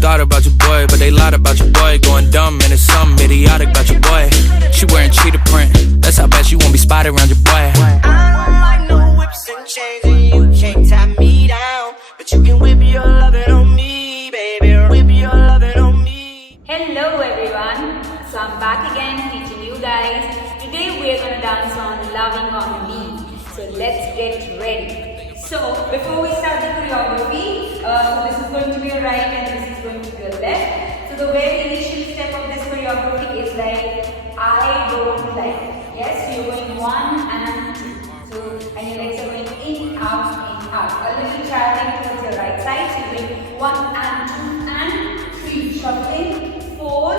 thought about your boy, but they lied about your boy. Going dumb and it's something idiotic about your boy. She wearing cheetah print, that's how bad she won't be spotted around your boy. I don't like no whips and chains, and you can't tie me down, but you can whip your lovin' on me, baby. Whip your lovin' on me. Hello everyone, so I'm back again teaching you guys. Today we are going to dance on Loving on Me. So let's get ready. So before we start the choreography, so this is going to be a right and this is going to be a left. So the very initial step of this choreography is like I don't like. Yes, you're going 1 and 2. So and your legs are going in, out, a little traveling towards your right side. So you're going 1 and 2 and 3. Shuffling, 4,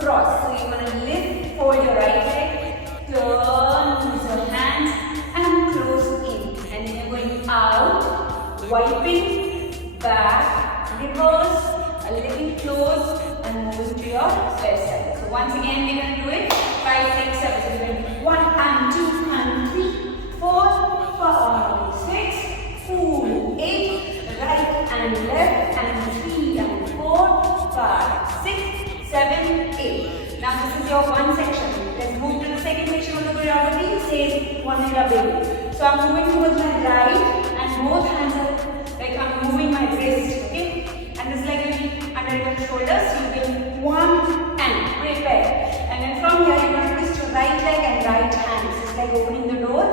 cross. So you're going to lift, fold your right leg, turn, use your hands and close in. And then you're going out, wiping, back, reverse, a little close and moving to your left side. So once again we're going to do it 5, 6, 7. So we're going 1 and 2 and 3, 4, 5, 6, 8, right and left and 3 and 4, 5, 6, 7, 8. Now this is your one section. Let's move to the second section of the choreography. Says one baby. So I'm moving towards my right and both hands are like I'm moving my wrist. Okay? And this leg will be under your shoulders. So you will 1 and prepare. And then from here you're going to twist your right leg and right hand. This is like opening the door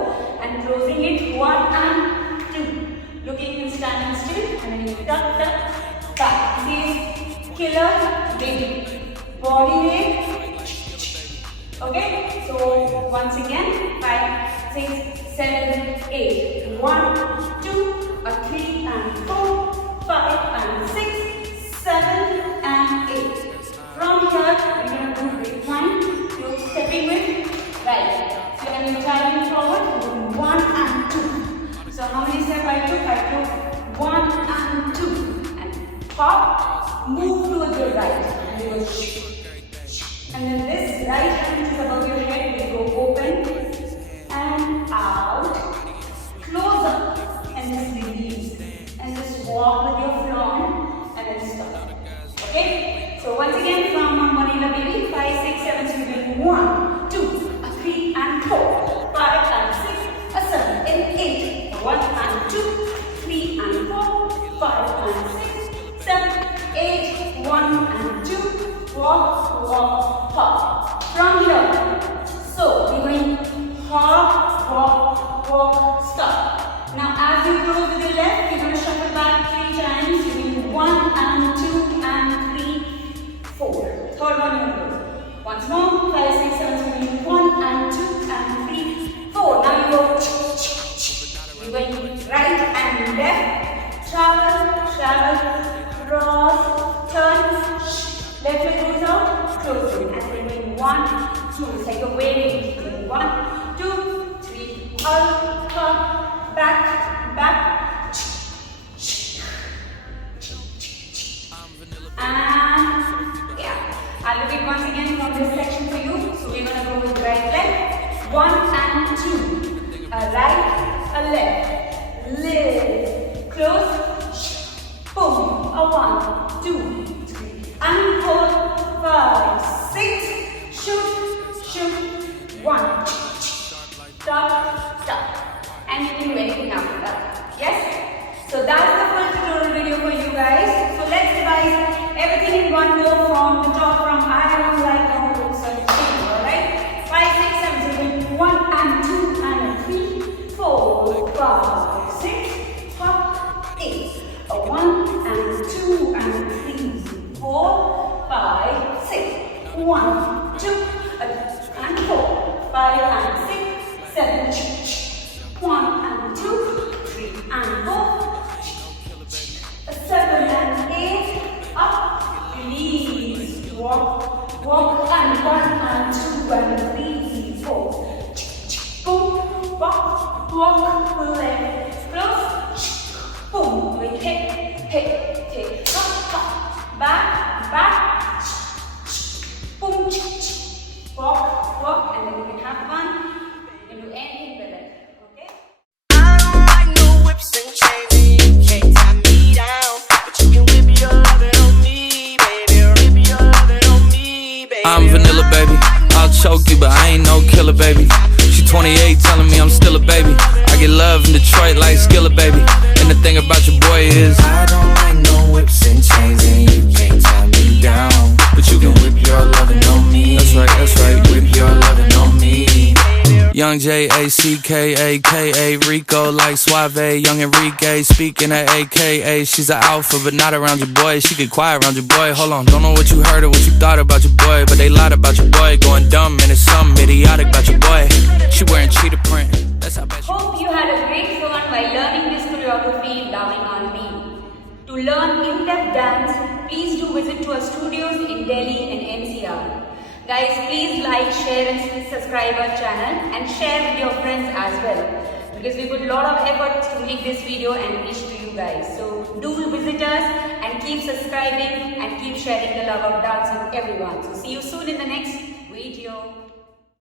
and closing it 1 and 2. Looking and standing still. And then you tuck, tuck, back. This is killer baby. Body weight. Okay, so once again 5, 6, 7, 8. 1, 2, 3 and 4, 5 and 6, 7 and 8. From here we're going to do grapevine. You're stepping with right. So when you're traveling forward, 1 and 2. So how many steps I took? I took 1 and 2. And hop, move towards your right. And you go shh. And then this right hand is above your head, will go open and out, close up and just release. And just walk with your front and then stop. Okay? So once again from Manila baby, 5, 6, 7, so you're doing 1, 2, 3 and 4, 5 and 6, 7 and 8. 1 and 2, 3 and 4, 5 and 6, 7, 8, 1 and 2, walk, walk, hop. From here, so we're going hop, walk, walk, stop. Now as you close with your left, you're going to shuffle back 3 times. You're doing 1 and 2 and 3, 4. Third one you're going to do. Once more, 5, 6, 7, so you're doing 1 and 2 and 3, 4. Now you go, you're going right and left, travel, travel, cross, turn, left leg goes out, close it. And then going 1, 2. It's like a waving. 1, 2, 3, up, back, back. And yeah. I'll look it once again from this section for you. So we're gonna go with right leg. 1 and 2. A right, a left. Lift. Close. Boom. A 1, 2, 3 and 4, 5, 6, shoot, shoot, 1, stop, stop, and you can do anything after that. Yes? So that's the full tutorial video for you guys. So let's revise everything in one go from the top, from I don't like no books and things. Alright? 5, 6, 7, so 1 and 2 and 3, 4, 5, 6, 7, 8. 1 and 2 and 3, 4, 5, 6. 1, 2, and 4, 5 and 6, 7. 1 and 2, 3 and 4, 7 and 8. Up, release, walk, walk, and 1 and 2 and 3, 4. Boom, walk, walk, left, close. Boom, we hit, hit, hit, hop, hop, back, back. Boom. I'm vanilla, baby. I'll choke you, but I ain't no killer, baby. She 28, telling me I'm still a baby. I get love in Detroit like Skillet, baby. And the thing about your boy is I don't like no whips and chains, and you can't tie me down. but you can Whip your lovin' on me. That's right, that's right. Whip your lovin' on me. Young J-A-C-K-A-K-A Rico like Suave, young Enrique speaking at AKA. She's an alpha but not around your boy. She get quiet around your boy. Hold on, don't know what you heard or what you thought about your boy, but they lied about your boy. Going dumb and it's something idiotic about your boy. She wearing cheetah print. That's how bad she. Hope you had a great fun by learning this choreography, Loving on Me. To learn in-depth dance, please do visit to our studios in Delhi and NCR. Guys, please like, share and subscribe our channel and share with your friends as well, because we put a lot of efforts to make this video and reach to you guys. So do visit us and keep subscribing and keep sharing the love of dance with everyone. So see you soon in the next video.